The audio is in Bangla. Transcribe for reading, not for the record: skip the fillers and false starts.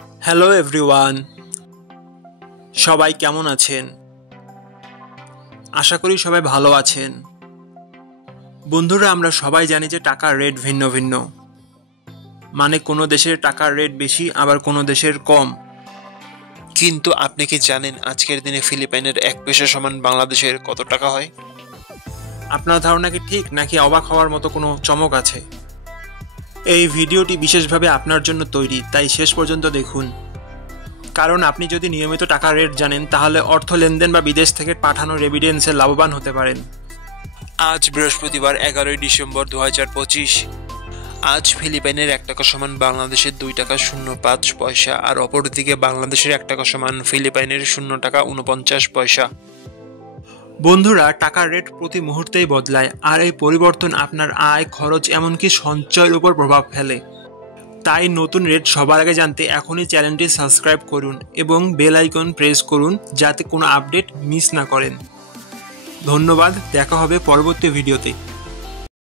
হ্যালো এভরিওয়ান, সবাই কেমন আছেন? আশা করি সবাই ভালো আছেন। বন্ধুরা, আমরা সবাই জানি যে টাকার রেট ভিন্ন ভিন্ন। মানে কোনো দেশের টাকার রেট বেশি, আবার কোনো দেশের কম। কিন্তু আপনি কি জানেন আজকের দিনে ফিলিপাইনের 1 পেসো সমান বাংলাদেশের কত টাকা হয়? আপনার ধারণা কি ঠিক, নাকি অবাক হওয়ার মতো কোনো চমক আছে? এই ভিডিওটি বিশেষভাবে আপনার জন্য তৈরি, তাই শেষ পর্যন্ত দেখুন। কারণ আপনি যদি নিয়মিত টাকার রেট জানেন, তাহলে অর্থ লেনদেন বা বিদেশ থেকে পাঠানো রেমিটেন্সে লাভবান হতে পারেন। আজ বৃহস্পতিবার 11ই ডিসেম্বর 2025। আজ ফিলিপাইনের 1 টাকা সমান বাংলাদেশের 2 টাকা 05 পয়সা, আর অপরদিকে বাংলাদেশের 1 টাকা সমান ফিলিপাইনের 0 টাকা 49 পয়সা। বন্ধুরা, টাকার রেট প্রতি মুহূর্তেই বদলায়, আর এই পরিবর্তন আপনার আয়, খরচ, এমনকি সঞ্চয়ের উপর প্রভাব ফেলে। তাই নতুন রেট সবার আগে জানতে এখনই চ্যানেলটি সাবস্ক্রাইব করুন এবং বেল আইকন প্রেস করুন, যাতে কোনো আপডেট মিস না করেন। ধন্যবাদ, দেখা হবে পরবর্তী ভিডিওতে।